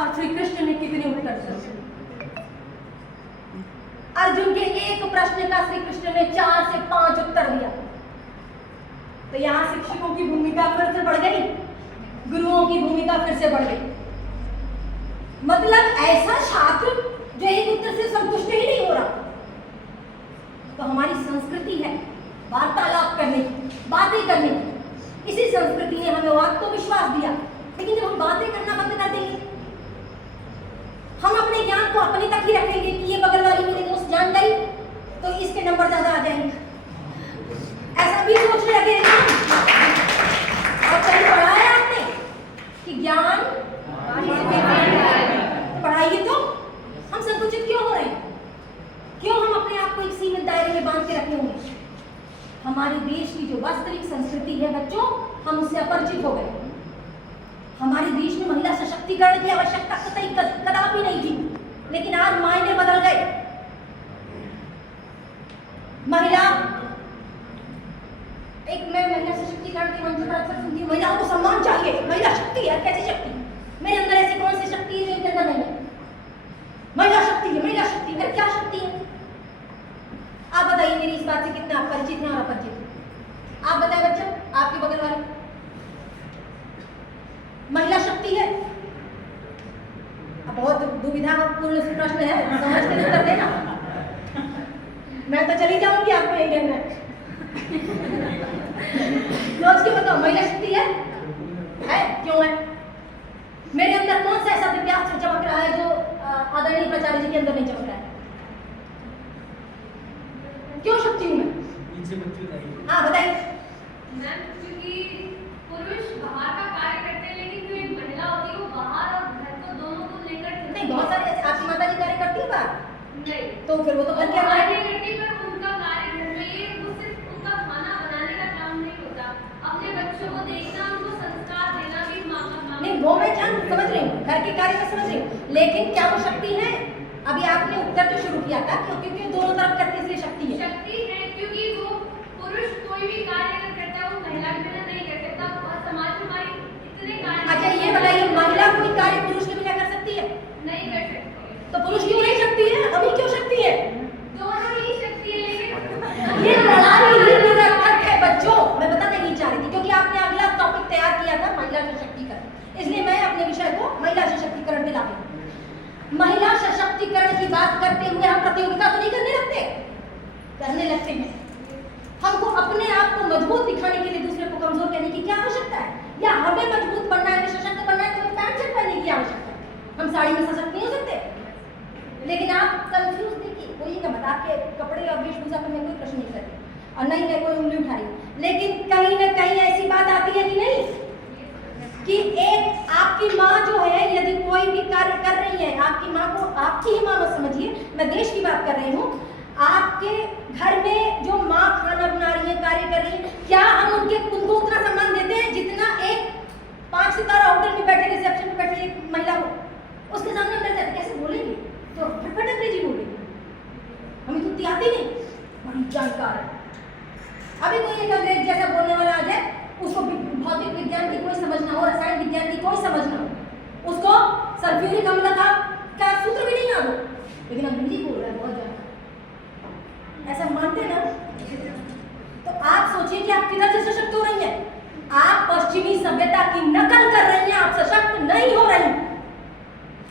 और श्री कृष्ण ने कितने उत्तर दिए? अर्जुन के एक प्रश्न का श्री कृष्ण ने 4 से 5 उत्तर दिया। तो यहां शिक्षकों की भूमिका फिर से बढ़ गई, गुरुओं की भूमिका फिर से बढ़ गई। मतलब ऐसा छात्र जो एक उत्तर से संतुष्ट ही नहीं हो रहा। तो हमारी संस्कृति है वार्तालाप करने की, बातें करने की। इसी संस्कृति ने हमें आत्मविश्वास दिया, लेकिन जब हम बातें करना बंद कर देंगे, हम अपने ज्ञान को अपने तक ही रखेंगे कि ये बगल वाली मेरी दोस्त जान गई तो इसके नंबर ज्यादा आ जाएंगे, ऐसा भी सोचने लगे ना। और कहीं पढ़ा है आपने कि ज्ञान पढ़ाइए, तो हम संकुचित क्यों हो रहे हैं? क्यों हम अपने आप को एक सीमित दायरे में बांध के रखे होंगे? हमारे देश की जो वास्तविक संस्कृति है बच्चों, हम उससे अपरिचित हो गए। हमारे देश में महिला सशक्तिकरण की आवश्यकता कदापि नहीं थी, लेकिन आज मायने बदल गए। महिला मैं महिला सशक्तिकरण के मंच पर अक्सर सुनती हूँ, महिलाओं को सम्मान चाहिए, महिला शक्ति है। कैसी शक्ति? मेरे अंदर ऐसी कौन सी शक्ति है जो इनके अंदर नहीं है? महिला शक्ति है, महिला शक्ति है। क्या शक्ति है? आप बताइए, मेरी इस बात से कितने आप परिचित हैं और अपरिचित हैं? आप बताएं बच्चों, आपके बगल वाले महिला शक्ति है? अब बहुत दुविधापूर्ण प्रश्न है, समझ के उत्तर देना। मैं तो चली जाऊंगी, आपको यही कहना है। सोच के बताओ, महिला शक्ति है? क्यों है? मेरे अंदर कौन सा ऐसा दिव्यांश चमक रहा है जो आदरणीय प्राचार्य जी के अंदर नहीं चमक रहा है? क्यों शक्ति हूं मैं? हाँ बताइए। मैम, क्योंकि पुरुष बाहर का कार्य करते हैं, लेकिन जो एक महिला होती है वो बाहर और घर को दोनों को लेकर नहीं, बहुत सारे ऐसे आपकी माता जी कार्य करती है बाहर, नहीं तो फिर वो तो घर के अंदर कार्य करती, पर उनका कार्य घर में ये वो सिर्फ उनका खाना बनाने का काम नहीं होता, अपने बच्चों को देखना, उनको संस्कार देना भी माँ का काम नहीं। वो मैं समझ रही हूँ, घर के कार्य में समझ रही हूँ, लेकिन क्या वो शक्ति है? अभी आपने उत्तर तो शुरू किया था क्योंकि दोनों तरफ करते इसलिए शक्ति है। शक्ति है क्योंकि वो पुरुष कोई भी कार्य अगर करता है वो महिला के बिना नहीं कर सकता, और समाज में हमारी इतने कार्य। अच्छा ये बताइए, महिला कोई कार्य पुरुष के बिना कर सकती है? नहीं कर सकती। तो पुरुष क्यों नहीं शक्ति है? अभी क्यों शक्ति है? दोनों ही शक्ति है, लेकिन ये लड़ाई ही निरर्थक है बच्चों। मैं बताने नहीं चाह रही थी क्योंकि आपने अगला टॉपिक तैयार किया था महिला सशक्तिकरण, इसलिए मैं अपने विषय को महिला सशक्तिकरण पे ला रही हूँ। महिला सशक्तिकरण की बात करते हुए हम प्रतियोगिता तो नहीं करने लगते हैं। हमको अपने आप को मजबूत दिखाने के लिए दूसरे को कमजोर कहने की क्या आवश्यकता है? या हमें मजबूत बनना है, सशक्त बनना है, तो हमें पैंट शर्ट पहनने की आवश्यकता है। हम साड़ी में सशक्त नहीं हो सकते। लेकिन आप कंफ्यूज देखिए, कोई ना बता के कपड़े और वेशभूषा पर मैं कोई प्रश्न नहीं करती और नहीं मैं कोई उंगली उठा रही, लेकिन कहीं ना कहीं ऐसी बात आती है कि नहीं कि एक आपकी माँ जो है, यदि कोई भी कार्य कर रही है, आपकी माँ को आपकी ही माँ मत समझिए, मैं देश की बात कर रही हूँ। आपके घर में जो माँ खाना बना रही है, कार्य कर रही है, क्या हम उनको उतना सम्मान देते हैं जितना एक 5 सितारा होटल में बैठे, रिसेप्शन में बैठे एक महिला को उसके सामने डर जाते? कैसे बोलेंगे? तो फटफट अंग्रेजी बोलेंगे, हमें तो आती नहीं, बड़ी जानकार है। अभी कोई एक अंग्रेज जैसा बोलने वाला आ जाए, उसको भौतिक विज्ञान की कोई समझ ना हो, रसायन विज्ञान की कोई समझ ना हो, उसको सल्फ्यूरिक अम्ल का सूत्र भी नहीं याद हो, लेकिन अंग्रेजी बोल रहा है, बहुत ज्यादा ऐसा मानते ना। तो आप सोचिए कि आप किधर से सशक्त हो रही हैं? आप पश्चिमी सभ्यता की नकल कर रही हैं, आप सशक्त नहीं हो रही।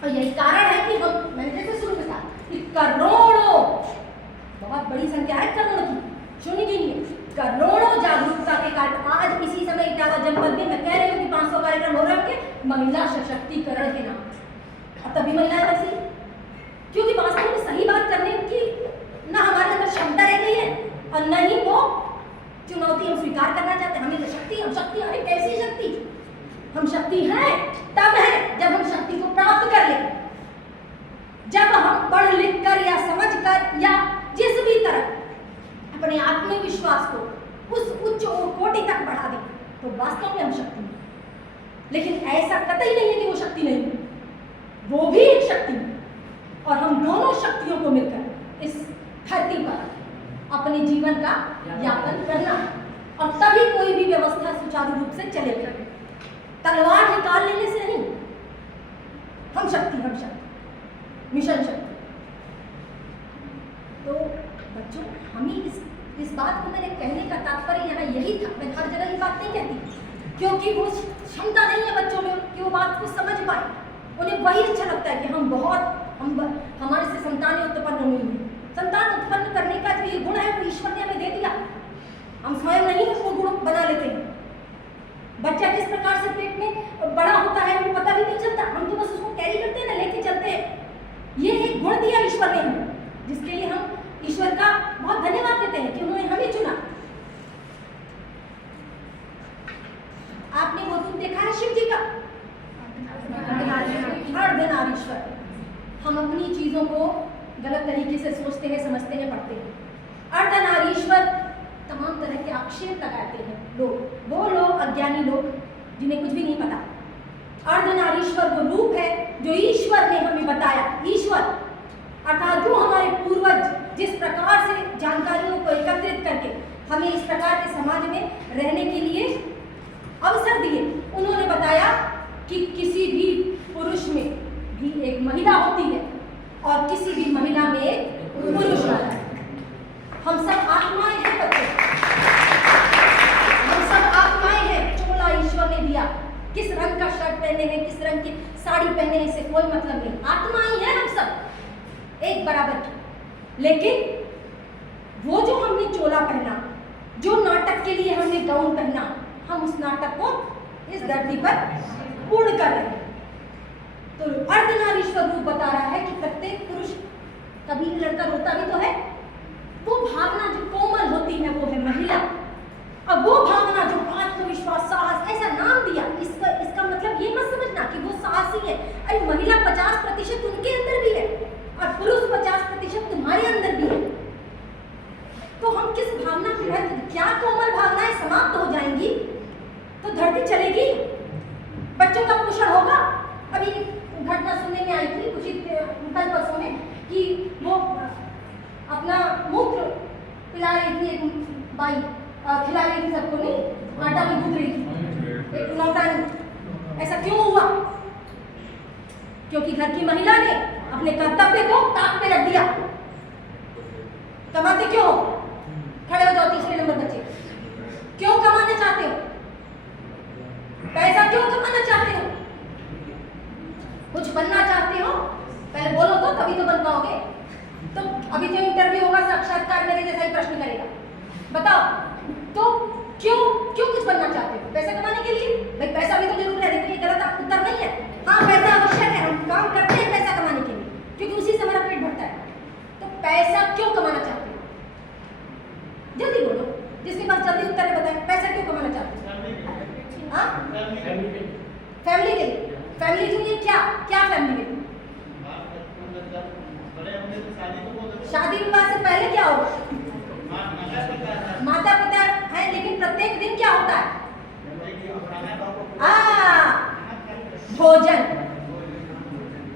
और यही कारण है कि मैंने जैसे शुरू में कहा कि करोड़ों, बहुत बड़ी संख्या है करोड़ों की, सुनी गिनिए, करोड़ों जागरूकता के कारण आज इसी समय इटावा जनपद में मैं कह रही हूँ कि 500 कार्यक्रम हो रहे हैं महिला सशक्तिकरण के नाम। अब तभी महिलाएं बची, क्योंकि वास्तव में सही बात करने की ना हमारे अंदर क्षमता रह गई है और न ही वो चुनौती हम स्वीकार करना चाहते हैं। हमें तो शक्ति, हम शक्ति, अरे कैसी शक्ति? हम शक्ति हैं तब है जब हम शक्ति को प्राप्त कर ले, जब हम पढ़ लिख कर या समझ कर या जिस भी तरह अपने आत्मविश्वास को उस उच्च कोटि तक बढ़ा दें, तो वास्तव में हम शक्ति हैं। लेकिन ऐसा कतई नहीं है कि वो शक्ति नहीं है, वो भी एक शक्ति है। और हम दोनों शक्तियों को मिलकर इस धरती पर अपने जीवन का यापन करना, और तभी कोई भी व्यवस्था सुचारू रूप से चलेगी। तलवार निकाल लेने से नहीं, हम शक्ति विक्रम शक्ति, मिशन शक्ति। तो बच्चों, हमें इस बात को मेरे कहने का तात्पर्य यहाँ यही था। मैं हर जगह ये बात नहीं कहती, क्योंकि वो क्षमता नहीं है बच्चों में कि वो बात को समझ पाए। उन्हें वही अच्छा लगता है कि हमारे से संतानें उत्पन्न हुई हैं। संतान उत्पन्न करने का जो ये गुण है वो ईश्वर ने हमें दे दिया, हम स्वयं नहीं उसको गुण बना लेते हैं। बच्चा किस प्रकार से पेट में बड़ा होता है हमें पता भी नहीं चलता, हम तो बस उसको कैरी करते हैं ना, लेके चलते हैं। ये एक गुण दिया ईश्वर ने हमें, जिसके लिए हम ईश्वर का बहुत धन्यवाद देते हैं कि उन्होंने हमें चुना। आपने वो रूप देखा है शिव जी का, अर्धनारीश्वर। हम अपनी चीजों को गलत तरीके से सोचते हैं, समझते हैं, पढ़ते हैं। अर्धनारीश्वर तमाम तरह के आक्षेप लगाते हैं लोग, वो लोग अज्ञानी लोग जिन्हें कुछ भी नहीं पता। अर्धनारीश्वर वो रूप है जो ईश्वर ने हमें बताया। ईश्वर अर्थात जो हमारे पूर्वज जिस प्रकार से जानकारियों को एकत्रित करके हमें इस प्रकार के समाज में रहने के लिए अवसर दिए, उन्होंने बताया कि किसी भी पुरुष में भी एक महिला होती है और किसी भी महिला में एक पुरुष होता है। हम सब आत्माएं हैं बच्चे, हम सब आत्माएं हैं। चोला ईश्वर ने दिया, किस रंग का शर्ट पहने हैं, किस रंग की साड़ी पहने हैं, इससे कोई मतलब नहीं। आत्माएं हैं हम सब एक बराबर की। लेकिन वो जो हमने चोला पहना, जो नाटक के लिए हमने गाउन पहना, हम उस नाटक को इस धरती पर पूर्ण कर रहे हैं। तो अर्धनारीश्वर रूप बता रहा है कि प्रत्येक पुरुष, कभी लड़का रोता भी तो है, वो भावना जो कोमल होती है वो है महिला। अब वो भावना जो आत्मविश्वास, साहस, ऐसा नाम दिया, इसका मतलब ये मत समझना कि वो साहसी है। अरे महिला 50% उनके अंदर भी है और पुरुष 50% तुम्हारे अंदर भी है। तो हम किस भावना की है? क्या कोमल भावनाएं समाप्त हो जाएंगी तो धरती चलेगी, बच्चों का पोषण होगा। अभी घटना सुनने में आई थी कुछ कल परसों में कि वो अपना मूत्र पिला रही थी, एक बाई खिला रही थी सबको, नहीं आटा में गूंथ रही थी, एक नौटानी। ऐसा क्यों हुआ? क्योंकि घर की महिला ने अपने कर्तव्य को ताक पे रख दिया। कमाते क्यों हो? खड़े हो जाओ, तीसरे नंबर बच्चे। क्यों कमाना चाहते हो? पैसा क्यों कमाना चाहते हो? कुछ बनना चाहते हो? पहले बोलो तो, तभी तो बन पाओगे। तो अभी जो इंटरव्यू होगा, साक्षात्कार मेरे जैसा ही प्रश्न करेगा, बताओ तो क्यों कुछ बनना चाहते हो? पैसा कमाने के लिए? भाई पैसा भी तो जरूर है, लेकिन ये गलत उत्तर नहीं है। हाँ, पैसा आवश्यक है, हम काम करते हैं पैसा कमाने के लिए, क्योंकि उसी से हमारा पेट भरता है। तो पैसा क्यों कमाना चाहते हो? जल्दी बोलो, जिसके पास जल्दी उत्तर है बताएं। पैसा क्यों कमाना चाहते हो? हाँ, फैमिली के लिए। फैमिली के लिए क्या फैमिली के लिए? शादी विवाह से पहले क्या होगा? माता पिता है, लेकिन प्रत्येक दिन क्या होता है? भोजन।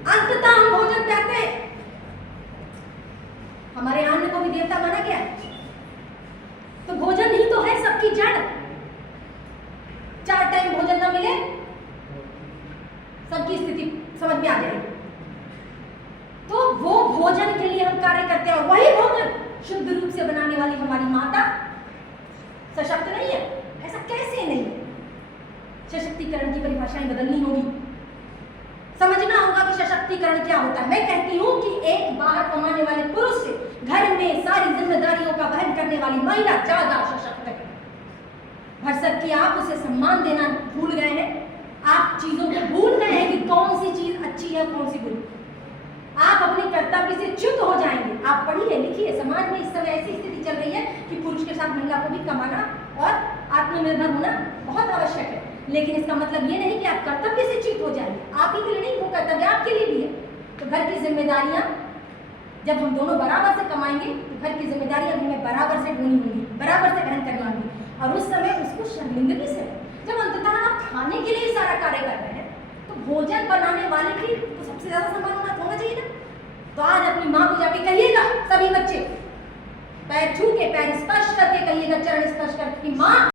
अंततः हम भोजन कहते हैं। हमारे अन्न को भी देवता माना गया है, तो भोजन ही तो है सबकी जड़। 4 टाइम भोजन न मिले, सबकी स्थिति समझ में आ जाएगी। तो वो भोजन के लिए हम कार्य करते हैं, और वही भोजन शुद्ध रूप से बनाने वाली हमारी माता सशक्त नहीं है? ऐसा कैसे नहीं? सशक्तिकरण की परिभाषाएं बदलनी होगी, समझना होगा कि सशक्तिकरण क्या होता है। मैं कहती हूँ कि एक बाहर कमाने वाले पुरुष से घर में सारी जिम्मेदारियों का वहन करने वाली महिला ज्यादा सशक्त है। भरसक कि आप उसे सम्मान देना भूल गए हैं, आप चीजों को भूल गए हैं कि कौन सी चीज अच्छी है, कौन सी बुरी। आप अपने कर्तव्य से च्युत हो जाएंगे। आप पढ़िए लिखिए, समाज में इस समय ऐसी स्थिति चल रही है कि पुरुष के साथ महिला को भी कमाना और आत्मनिर्भर होना बहुत आवश्यक है, लेकिन इसका मतलब ये नहीं कि आप कर्तव्य से च्युत हो जाएंगे। आप ही के लिए नहीं, वो कर्तव्य आपके लिए भी है। तो घर की जिम्मेदारियां जब हम दोनों बराबर से कमाएंगे तो घर की जिम्मेदारियां भी हमें बराबर से ढूंढनी होंगी, बराबर से ग्रहण करनी होंगी, और उस समय उसको शर्मिंदगी से, जब अंततः आप खाने के लिए सारा कार्य कर रहे हैं, तो भोजन बनाने वाले की तो सबसे ज्यादा सम्मान होना चाहिए ना। तो आज अपनी माँ को जाके कहिएगा, सभी बच्चे पैर छू के, पैर स्पर्श करके कहिएगा, चरण स्पर्श करके, माँ